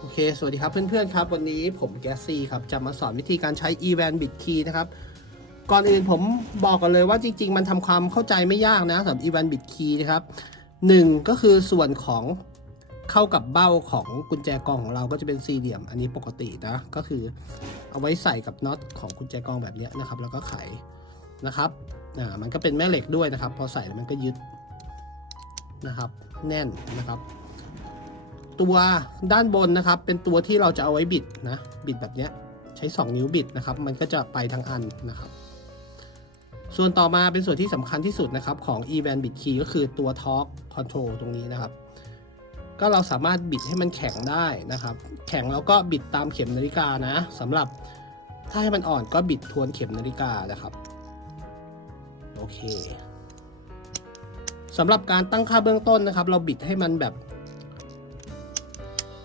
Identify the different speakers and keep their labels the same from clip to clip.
Speaker 1: โอเค สวัสดีครับเพื่อนๆครับ วันนี้ผมแกสซี่ครับ จะมาสอนวิธีการใช้ e v a n bit key นะครับ ก่อนอื่นผมบอกกันเลยว่าจริง ๆ มันทำความเข้าใจไม่ยากนะสำหรับ e v a n bit key นะครับหนึ่งก็คือส่วนของเข้ากับเบ้าของกุญแจกองของเราก็จะเป็นสี่เหลี่ยม อันนี้ปกตินะ ก็คือเอาไว้ใส่กับน็อตของกุญแจกองแบบนี้นะครับ แล้วก็ไขนะครับอ่ามันก็เป็นแม่เหล็กด้วยนะครับ พอใส่แล้วมันก็ยึดนะครับ แน่นนะครับ ตัวด้านบนนะครับ เป็นตัวที่เราจะเอาไว้บิดนะ บิดแบบนี้ใช้ 2 นิ้วบิดนะครับ มันก็จะไปทั้งอันนะครับ ส่วนต่อมาเป็นส่วนที่สำคัญที่สุดนะครับ ของ e v a n bit key ก็คือตัว torque control ตรงนี้นะครับ ก็เราสามารถบิดให้มันแข็งได้นะครับ แข็งแล้วก็บิดตามเข็มนาฬิกานะสำหรับถ้าให้มันอ่อนก็บิดทวนเข็มนาฬิกานะครับ โอเคสำหรับการตั้งค่าเบื้องต้นนะครับ เราบิดให้มันแบบ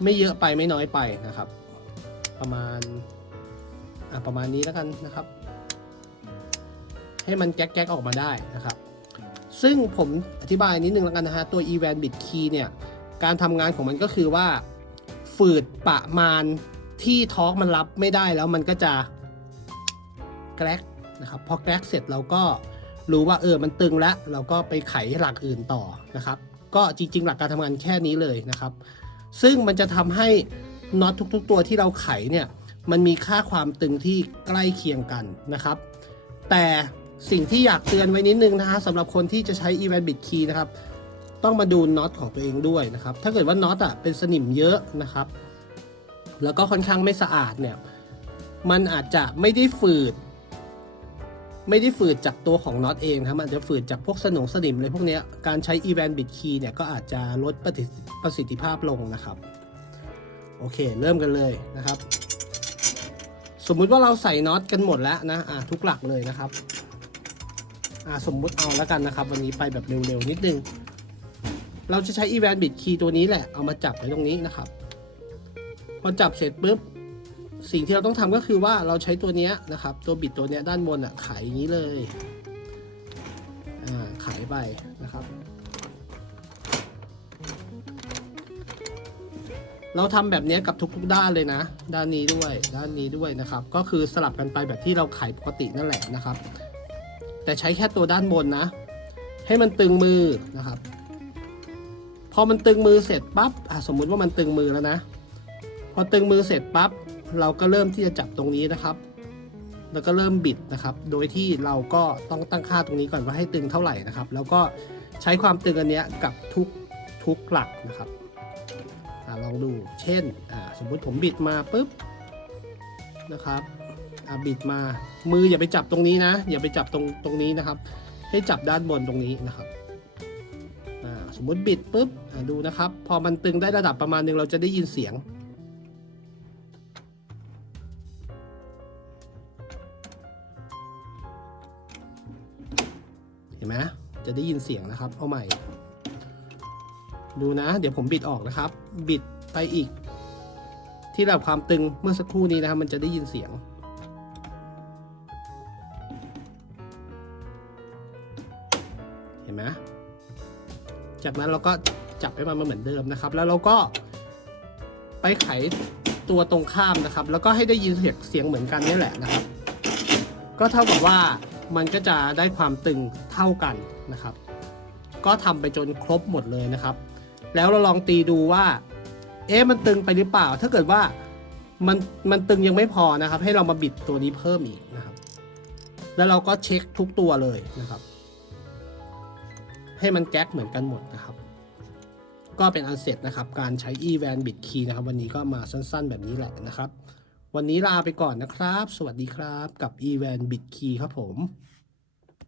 Speaker 1: ไม่เยอะไปไม่น้อยไปนะครับ ประมาณอะประมาณนี้แล้วกันนะครับ ให้มันแก๊กๆออกมาได้นะครับ ซึ่งผมอธิบายนิดนึงแล้วกันนะฮะตัว e v a n bit key เนี่ย การทำงานของมันก็คือว่า ฝืดประมาณที่ทอร์กมันรับไม่ได้แล้วมันก็จะแกลกนะครับพอแกลกเสร็จเราก็รู้ว่าเออมันตึงแล้ว เราก็ไปไขหลักอื่นต่อนะครับ ก็จริง ๆ หลักการทำงานแค่นี้เลยนะครับ ซึ่งมันจะทำให้น็อตทุกๆ ตัวที่เราไขเนี่ยมันมีค่าความตึงที่ใกล้เคียงกันนะครับ แต่สิ่งที่อยากเตือนไว้นิดนึงนะฮะสำหรับคนที่จะใช้ e v a n bit key นะครับ ต้องมาดูน็อตของตัวเองด้วยนะครับ ถ้าเกิดว่าน็อตอะเป็นสนิมเยอะนะครับ แล้วก็ค่อนข้างไม่สะอาดเนี่ย มันอาจจะไม่ได้ฝืด ไม่ได้ฝืดจากตัวของน็อตเองนะครับมันอาจจะฝืดจากพวกสนงสนิมอะไรพวกนี้การใช้ e v a n bit key เนี่ยก็อาจจะลดประสิทธิประสิทธิภาพลงนะครับ โอเค เริ่มกันเลยนะครับ สมมุติว่าเราใส่น็อตกันหมดแล้วนะอ่าทุกหลักเลยนะครับอ่าสมมุติเอาแล้วกันนะครับ วันนี้ไปแบบเร็วๆ นิดนึง เราจะใช้ e v a n bit key ตัวนี้แหละเอามาจับไว้ตรงนี้นะครับ พอจับเสร็จปุ๊บ สิ่งที่เราต้องทำก็คือว่าเราใช้ตัวเนี้ยนะครับ ตัวบิดตัวเนี้ยด้านบนอะไขอย่างนี้เลยอ่าไขไปนะครับเราทำแบบนี้กับทุกๆด้านเลยนะ ด้านนี้ด้วย ด้านนี้ด้วยนะครับ ก็คือสลับกันไปแบบที่เราไขปกตินั่นแหละนะครับ แต่ใช้แค่ตัวด้านบนนะ ให้มันตึงมือนะครับ พอมันตึงมือเสร็จปั๊บอะสมมุติว่ามันตึงมือแล้วนะ พอตึงมือเสร็จปั๊บ เราก็เริ่มที่จะจับตรงนี้นะครับ แล้วก็เริ่มบิดนะครับ โดยที่เราก็ต้องตั้งค่าตรงนี้ก่อนว่าให้ตึงเท่าไหร่นะครับ แล้วก็ใช้ความตึงอันเนี้ยกับทุกทุกหลักนะครับอลองดู เช่นสมมุติผมบิดมาปุ๊บนะครับบิดมา มืออย่าไปจับตรงนี้นะ อย่าไปจับตรงตรงนี้นะครับ ให้จับด้านบนตรงนี้นะครับสมมุติบิดปุ๊บดูนะครับ พอมันตึงได้ระดับประมาณหนึงเราจะได้ยินเสียง ห็นไหมจะได้ยินเสียงนะครับ เอาใหม่ ดูนะ เดี๋ยวผมบิดออกนะครับ บิดไปอีก ที่ระดับความตึงเมื่อสักครู่นี้นะครับ มันจะได้ยินเสียง เห็นไหมจากนั้นเราก็จับให้มันมาเหมือนเดิมนะครับ แล้วเราก็ไปไขตัวตรงข้ามนะครับ แล้วก็ให้ได้ยินเสียงเสียงเหมือนกันนี่แหละนะครับ ก็เท่ากับว่ามันก็จะได้ความตึง เท่ากันนะครับ ก็ทำไปจนครบหมดเลยนะครับ แล้วเราลองตีดูว่า เอ๊ะมันตึงไปหรือเปล่า ถ้าเกิดว่ามันมันตึงยังไม่พอนะครับ ให้เรามาบิดตัวนี้เพิ่มอีกนะครับ แล้วเราก็เช็คทุกตัวเลยนะครับ ให้มันแก๊กเหมือนกันหมดนะครับ ก็เป็นอันเสร็จนะครับ การใช้ e v a n bit key นะครับ วันนี้ก็มาสั้นๆ แบบนี้แหละนะครับ วันนี้ลาไปก่อนนะครับ สวัสดีครับกับ e v a n bit key ครับผม